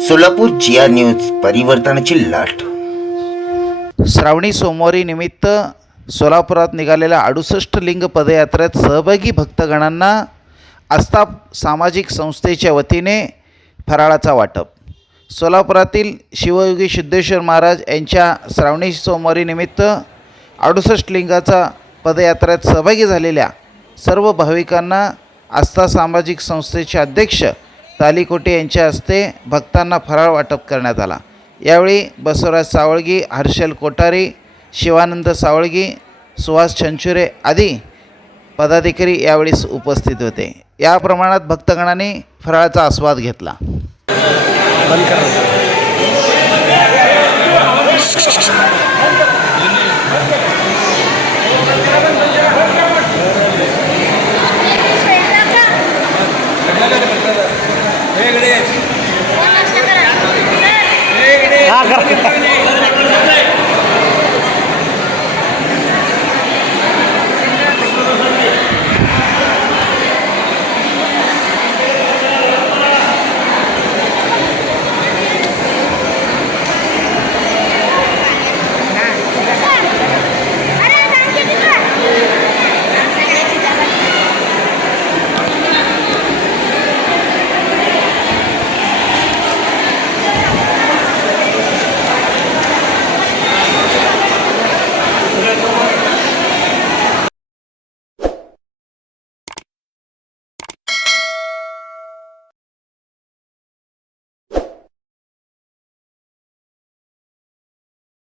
सोलापूर जिया news परिवर्तनाची लाट. श्रावणी सोमवारी निमित्त सोलापुरात निघालेल्या अडुसष्ट लिंग पदयात्रेत सहभागी भक्तगणांना आस्था सामाजिक संस्थेच्या वतीने फराळाचा वाटप. सोलापुरातील शिवयोगी सिद्धेश्वर महाराज यांच्या श्रावणी सोमवारी निमित्त अडुसष्ट लिंगाचा पदयात्रेत सहभागी झालेल्या सर्व भाविकांना आस्था सामाजिक संस्थेचे अध्यक्ष तालीकोटे यांच्या हस्ते भक्तांना फराळ वाटप करण्यात आला. यावेळी बसवराज सावळगी हर्षल कोठारी शिवानंद सावळगी सुहास छंचुरे आदी पदाधिकारी यावेळी उपस्थित होते. या प्रमाणात भक्तगणांनी फराळाचा आस्वाद घेतला. agarrar.